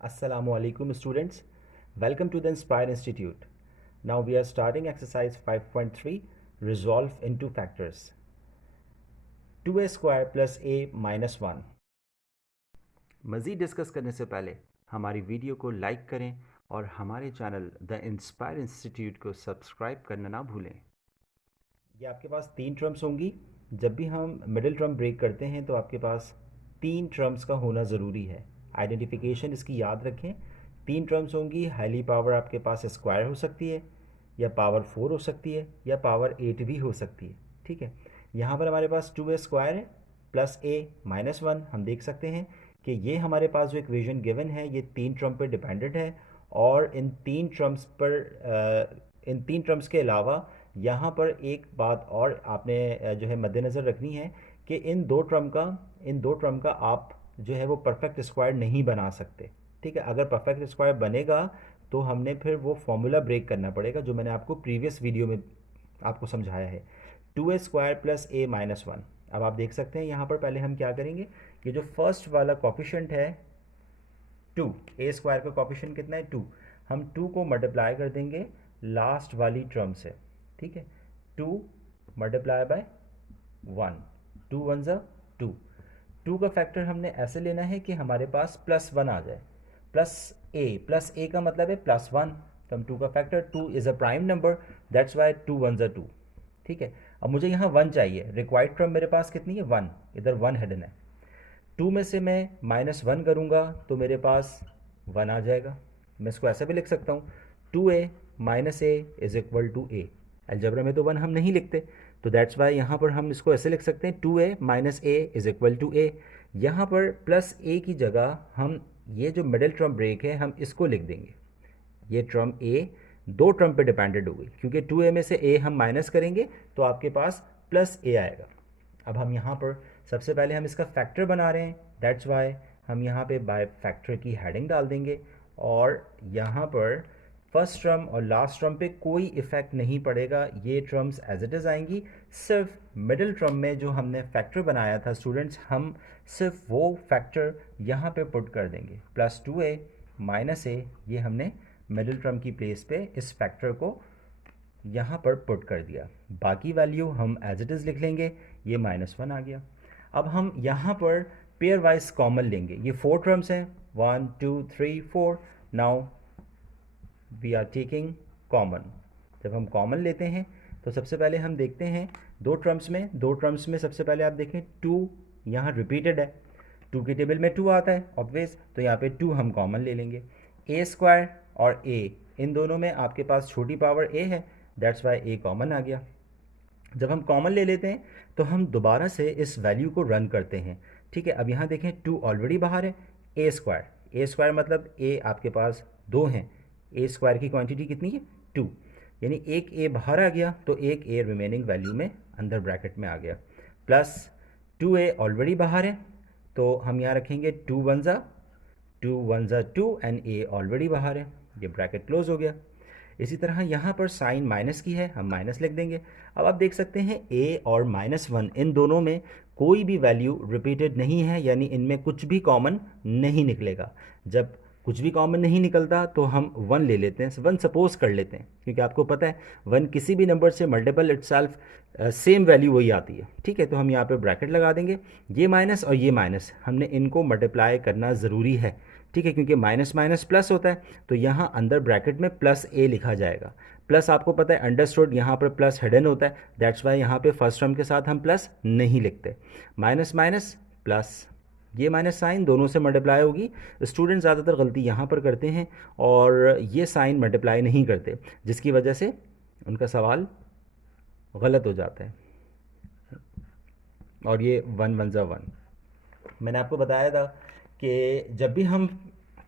Assalamualaikum students. Welcome to the Inspire Institute. Now we are starting exercise 5.3 resolve into factors. 2a square plus a minus 1. मज़ीद discuss करने से पहले हमारी video को like करें और हमारे चैनल द इंस्पायर इंस्टीट्यूट को सब्सक्राइब करना ना भूलें। ये आपके पास तीन टर्म्स होंगी। जब भी हम मिडिल टर्म ब्रेक करते हैं तो आपके पास तीन टर्म्स का होना ज़रूरी है। आइडेंटिफिकेशन इसकी याद रखें। तीन टर्म्स होंगी। हाईली पावर आपके पास स्क्वायर हो सकती है, या पावर 4 हो सकती है, या पावर 8 भी हो सकती है। ठीक है, यहाँ पर हमारे पास 2a स्क्वायर है प्लस a माइनस 1। हम देख सकते हैं कि ये हमारे पास जो इक्वेशन गिवन है ये तीन टर्म पर डिपेंडेंट है, और इन तीन टर्म्स के अलावा यहाँ पर एक बात और आपने जो है मद्देनज़र रखनी है कि इन दो टर्म का आप जो है वो परफेक्ट स्क्वायर नहीं बना सकते। ठीक है, अगर परफेक्ट स्क्वायर बनेगा तो हमने फिर वो फॉर्मूला ब्रेक करना पड़ेगा जो मैंने आपको प्रीवियस वीडियो में आपको समझाया है। 2a square plus a minus 1। अब आप देख सकते हैं यहाँ पर पहले हम क्या करेंगे, ये जो फर्स्ट वाला कॉफिशेंट है 2, a स्क्वायर का कॉफिशेंट कितना है 2, हम 2 को मल्टीप्लाई कर देंगे लास्ट वाली टर्म से। ठीक है, 2 मल्टीप्लाई बाय 1, 2 वन ज़ा 2। 2 का फैक्टर हमने ऐसे लेना है कि हमारे पास प्लस 1 आ जाए। प्लस ए का मतलब है प्लस 1, तो हम 2 का factor 2 is a prime number, that's why 2 one ज़ा 2। ठीक है, अब मुझे यहाँ 1 चाहिए। रिक्वायर्ड टर्म मेरे पास कितनी है 1, इधर 1 हिडन है। 2 में से मैं माइनस 1 करूँगा तो मेरे पास 1 आ जाएगा। मैं इसको ऐसे भी लिख सकता हूँ, 2a minus A is equal to a. Algebra में तो 1 हम नहीं लिखते, तो दैट्स वाई यहाँ पर हम इसको ऐसे लिख सकते हैं 2a minus A is equal to A. यहाँ पर प्लस ए की जगह हम ये जो मिडिल टर्म ब्रेक है हम इसको लिख देंगे। ये टर्म ए दो टर्म पे डिपेंडेंट होगी, क्योंकि 2a में से a हम माइनस करेंगे तो आपके पास प्लस a आएगा। अब हम यहाँ पर सबसे पहले हम इसका फैक्टर बना रहे हैं, दैट्स वाई हम यहाँ पे बाय फैक्टर की हेडिंग डाल देंगे, और यहाँ पर फर्स्ट टर्म और लास्ट टर्म पे कोई इफ़ेक्ट नहीं पड़ेगा, ये टर्म्स एज इट इज़ आएंगी। सिर्फ मिडिल टर्म में जो हमने फैक्टर बनाया था स्टूडेंट्स, हम सिर्फ वो फैक्टर यहाँ पे पुट कर देंगे। प्लस 2a माइनस ए, ये हमने मिडिल टर्म की प्लेस पे इस फैक्टर को यहाँ पर पुट कर दिया। बाकी वैल्यू हम एज इट इज़ लिख लेंगे। ये माइनस 1 आ गया। अब हम यहाँ पर पेयर वाइज कॉमन लेंगे। ये 4 टर्म्स हैं, 1 2 3 4। Now we are taking common. जब हम कॉमन लेते हैं तो सबसे पहले हम देखते हैं दो टर्म्स में सबसे पहले आप देखें 2 यहाँ रिपीटेड है, 2 की टेबल में 2 आता है ऑब्वियस, तो यहाँ पे 2 हम कॉमन ले लेंगे। a स्क्वायर और a, इन दोनों में आपके पास छोटी पावर a है, दैट्स वाई a कॉमन आ गया। जब हम कॉमन ले लेते हैं तो हम दोबारा से इस वैल्यू को रन करते हैं। ठीक है, अब यहाँ देखें 2 ऑलरेडी बाहर है। a स्क्वायर मतलब a आपके पास 2 हैं, a स्क्वायर की क्वांटिटी कितनी है 2, यानी एक a बाहर आ गया तो एक a रिमेनिंग वैल्यू में अंदर ब्रैकेट में आ गया। प्लस 2a ऑलरेडी बाहर है तो हम यहाँ रखेंगे 2 वन ज़ा 2 एंड a ऑलरेडी बाहर है, ये ब्रैकेट क्लोज हो गया। इसी तरह यहाँ पर साइन माइनस की है, हम माइनस लिख देंगे। अब आप देख सकते हैं a और -1 इन दोनों में कोई भी वैल्यू रिपीटेड नहीं है, यानी इनमें कुछ भी कॉमन नहीं निकलेगा। जब कुछ भी कॉमन नहीं निकलता तो हम 1 ले लेते हैं, 1 सपोज कर लेते हैं, क्योंकि आपको पता है 1 किसी भी नंबर से मल्टीपल इटसेल्फ सेम वैल्यू वही आती है। ठीक है, तो हम यहाँ पे ब्रैकेट लगा देंगे। ये माइनस और ये माइनस हमने इनको मल्टीप्लाई करना ज़रूरी है। ठीक है, क्योंकि माइनस माइनस प्लस होता है, तो यहाँ अंदर ब्रैकेट में प्लस a लिखा जाएगा। प्लस आपको पता है अंडरस्टूड यहाँ पर प्लस हिडन होता है, दैट्स वाई यहाँ पे फर्स्ट टर्म के साथ हम प्लस नहीं लिखते। माइनस माइनस प्लस, ये माइनस साइन दोनों से मल्टीप्लाई होगी। स्टूडेंट ज़्यादातर गलती यहाँ पर करते हैं और ये साइन मल्टीप्लाई नहीं करते, जिसकी वजह से उनका सवाल गलत हो जाता है। और ये 1 वन ज़ा 1, मैंने आपको बताया था कि जब भी हम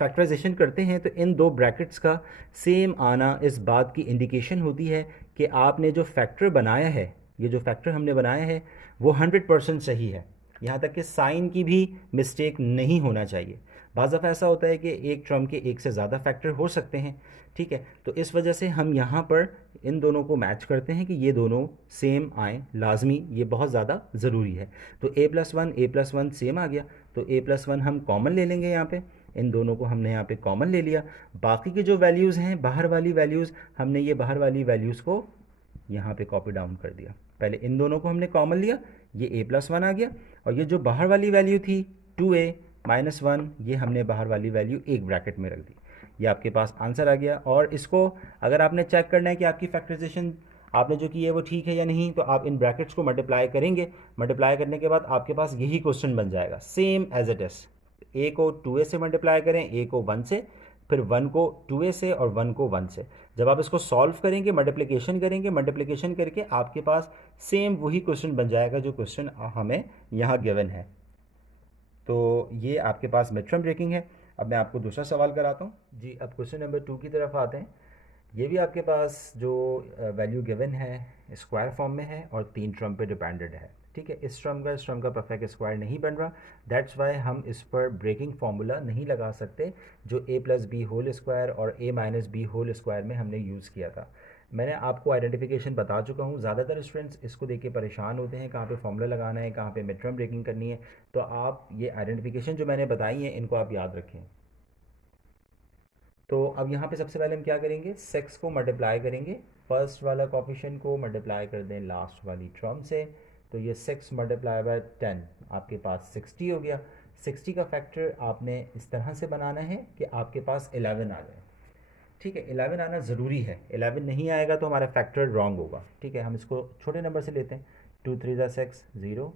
फैक्टराइजेशन करते हैं तो इन दो ब्रैकेट्स का सेम आना इस बात की इंडिकेशन होती है कि आपने जो फैक्टर बनाया है, ये जो फैक्टर हमने बनाया है वो 100% सही है। यहाँ तक कि साइन की भी मिस्टेक नहीं होना चाहिए। बाज़ दफ़ा ऐसा होता है कि एक टर्म के एक से ज़्यादा फैक्टर हो सकते हैं। ठीक है, तो इस वजह से हम यहाँ पर इन दोनों को मैच करते हैं कि ये दोनों सेम आएँ, लाजमी, ये बहुत ज़्यादा ज़रूरी है। तो a+1 सेम आ गया, तो a+1 हम कॉमन ले लेंगे यहाँ पे। इन दोनों को हमने यहाँ पे कॉमन ले लिया। बाकी की जो वैल्यूज़ हैं बाहर वाली वैल्यूज़, हमने ये बाहर वाली वैल्यूज़ को यहाँ पे कॉपी डाउन कर दिया। पहले इन दोनों को हमने कॉमन लिया, ये a+1 आ गया, और ये जो बाहर वाली वैल्यू थी 2a - 1, ये हमने बाहर वाली वैल्यू एक ब्रैकेट में रख दी। ये आपके पास आंसर आ गया। और इसको अगर आपने चेक करना है कि आपकी फैक्टराइजेशन आपने जो की है वो ठीक है या नहीं, तो आप इन ब्रैकेट्स को मल्टीप्लाई करेंगे। मल्टीप्लाई करने के बाद आपके पास यही क्वेश्चन बन जाएगा same as it is. a को 2a से मल्टीप्लाई करें, a को 1 से, फिर 1 को 2a से और 1 को 1 से। जब आप इसको सॉल्व करेंगे, मल्टीप्लिकेशन करेंगे, मल्टीप्लिकेशन करके आपके पास सेम वही क्वेश्चन बन जाएगा जो क्वेश्चन हमें यहाँ गिवन है। तो ये आपके पास मिड टर्म ब्रेकिंग है। अब मैं आपको दूसरा सवाल कराता हूँ जी। अब क्वेश्चन नंबर 2 की तरफ आते हैं। ये भी आपके पास जो वैल्यू गिवन है स्क्वायर फॉर्म में है और 3 टर्म पे डिपेंडेड है। ठीक है, इस टर्म का परफेक्ट स्क्वायर नहीं बन रहा, दैट्स वाई हम इस पर ब्रेकिंग फार्मूला नहीं लगा सकते जो a+b होल स्क्वायर और a - b होल स्क्वायर में हमने यूज़ किया था। मैंने आपको आइडेंटिफिकेशन बता चुका हूँ। ज़्यादातर स्टूडेंट्स इसको देख के परेशान होते हैं, कहाँ पे फॉर्मूला लगाना है, कहाँ पे मिड टर्म ब्रेकिंग करनी है। तो आप ये आइडेंटिफिकेशन जो मैंने बताई है इनको आप याद रखें। तो अब यहाँ पे सबसे पहले हम क्या करेंगे, 6 को मल्टीप्लाई करेंगे, फर्स्ट वाला कोफिशिएंट को मल्टीप्लाई कर दें लास्ट वाली टर्म से। तो ये 6 मल्टीप्लाई बाय 10 आपके पास 60 हो गया। 60 का फैक्टर आपने इस तरह से बनाना है कि आपके पास 11 आ जाए। ठीक है, 11 आना ज़रूरी है, 11 नहीं आएगा तो हमारा फैक्टर रॉन्ग होगा। ठीक है, हम इसको छोटे नंबर से लेते हैं। 2 3 ज़ा 6 0,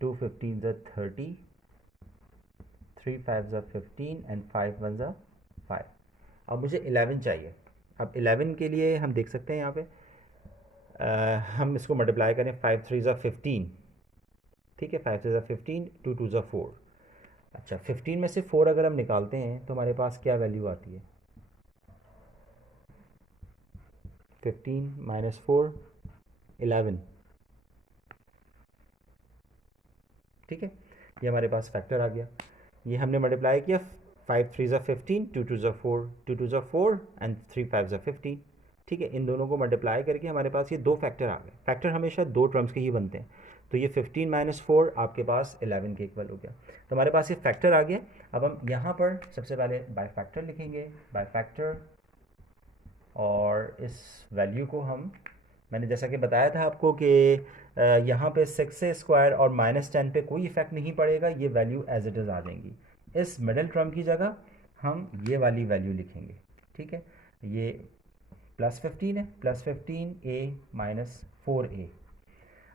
2 15 ज़ा 30, 3 5 ज़ा 15 एंड 5 1 ज़ा 5। अब मुझे 11 चाहिए। अब 11 के लिए हम देख सकते हैं यहाँ पे हम इसको मल्टीप्लाई करें। 5 3 ज़ा 15। ठीक है, 5 3 ज़ा 15, 2 2 ज़ा 4। अच्छा, 15 में से 4 अगर हम निकालते हैं तो हमारे पास क्या वैल्यू आती है? 15 - 4 11। ठीक है, ये हमारे पास फैक्टर आ गया। ये हमने मल्टीप्लाई किया। 5 3 ज़ा 15, 2 2 ज़ा 4, 2 2 ज़ा 4 एंड 3 5 ज़ा 15। ठीक है, इन दोनों को मल्टीप्लाई करके हमारे पास ये दो फैक्टर आ गए। फैक्टर हमेशा दो टर्म्स के ही बनते हैं। तो ये 15 - 4 आपके पास 11 के इक्वल हो गया। तो हमारे पास ये फैक्टर आ गया। अब हम यहाँ पर सबसे पहले बाय फैक्टर लिखेंगे, बाय फैक्टर, और इस वैल्यू को हम, मैंने जैसा कि बताया था आपको कि यहाँ पे 6 से स्क्वायर और -10 पे कोई इफेक्ट नहीं पड़ेगा, ये वैल्यू एज इट इज़ आ जाएंगी। इस मिडिल टर्म की जगह हम ये वाली वैल्यू लिखेंगे। ठीक है, ये +15 है, +15a - 4a।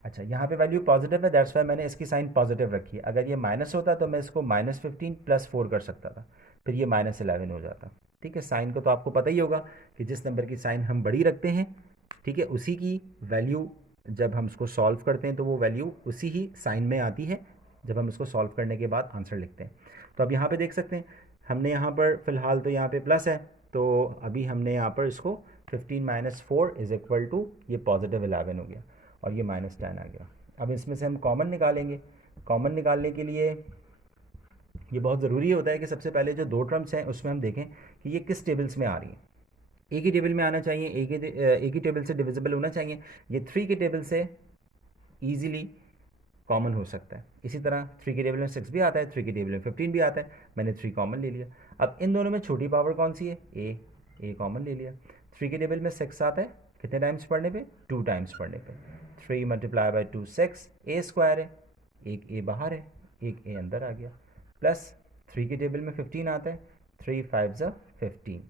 अच्छा, यहाँ पे वैल्यू पॉजिटिव है, दैट्स वाई मैंने इसकी साइन पॉजिटिव रखी है। अगर ये माइनस होता तो मैं इसको -15 + 4 कर सकता था, फिर ये -11 हो जाता। ठीक है, साइन को तो आपको पता ही होगा कि जिस नंबर की साइन हम बड़ी रखते हैं, ठीक है, उसी की वैल्यू जब हम उसको सॉल्व करते हैं तो वो वैल्यू उसी ही साइन में आती है जब हम इसको सॉल्व करने के बाद आंसर लिखते हैं। तो अब यहाँ पे देख सकते हैं हमने यहाँ पर फ़िलहाल तो यहाँ पे प्लस है, तो अभी हमने यहाँ पर इसको 15 - 4 = ये +11 हो गया और ये -10 आ गया। अब इसमें से हम कॉमन निकालेंगे। कॉमन निकालने के लिए ये बहुत ज़रूरी होता है कि सबसे पहले जो दो टर्म्स हैं उसमें हम देखें कि ये किस टेबल्स में आ रही हैं। एक ही टेबल में आना चाहिए, एक ही टेबल से डिविजिबल होना चाहिए। ये 3 के टेबल से ईजीली कॉमन हो सकता है। इसी तरह 3 के टेबल में 6 भी आता है, 3 के टेबल में 15 भी आता है, मैंने 3 कॉमन ले लिया। अब इन दोनों में छोटी पावर कौन सी है? ए कॉमन ले लिया। 3 के टेबल में 6 आता है, कितने टाइम्स पढ़ने पे? 2 टाइम्स पढ़ने पे। 3 × 2 6, ए स्क्वायर है, एक ए बाहर है, एक ए अंदर आ गया, प्लस 3 के टेबल में 15 आता है, 3 5 ज़ा 15,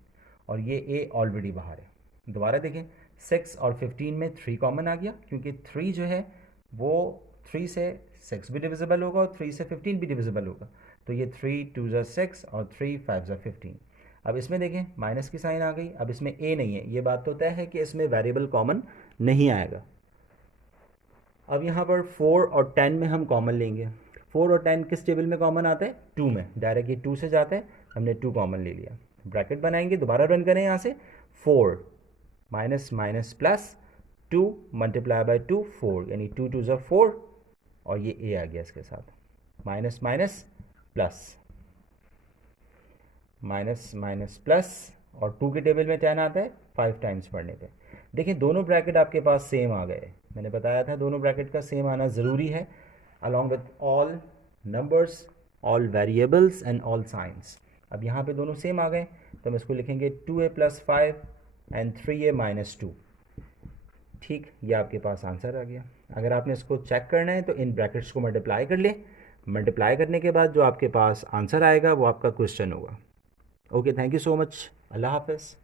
और ये ए ऑलरेडी बाहर है। दोबारा देखें, 6 और 15 में 3 कॉमन आ गया, क्योंकि 3 जो है वो 3 से 6 भी डिविजिबल होगा और 3 से 15 भी डिविजिबल होगा। तो ये 3 2 ज़ा 6 और 3 5 ज़ा 15। अब इसमें देखें माइनस की साइन आ गई। अब इसमें ए नहीं है, ये बात तो तय है कि इसमें वेरिएबल कॉमन नहीं आएगा। अब यहाँ पर 4 और 10 में हम कॉमन लेंगे। 4 और 10 किस टेबल में कॉमन आता है? 2 में। डायरेक्ट ये 2 से जाता है, हमने 2 कॉमन ले लिया। ब्रैकेट बनाएंगे, दोबारा रन करें यहाँ से। 4 minus minus plus 2 multiply by 2 4, यानी 2 2 ज़ा 4, और ये ए आ गया इसके साथ। Minus minus plus, minus minus plus, और 2 के टेबल में 10 आता है 5 टाइम्स पढ़ने पे। देखिए दोनों ब्रैकेट आपके पास सेम आ गए। मैंने बताया था दोनों ब्रैकेट का सेम आना ज़रूरी है। Along with all numbers all variables and all science. अब यहाँ पे दोनों सेम आ गए, तो हम इसको लिखेंगे 2a + 5 एंड 3a - 2। ठीक, ये आपके पास आंसर आ गया। अगर आपने इसको चेक करना है तो इन ब्रैकेट्स को मल्टीप्लाई कर ले। मल्टीप्लाई करने के बाद जो आपके पास आंसर आएगा वो आपका क्वेश्चन होगा। Okay, thank you so much. अल्लाह हाफ़िज़।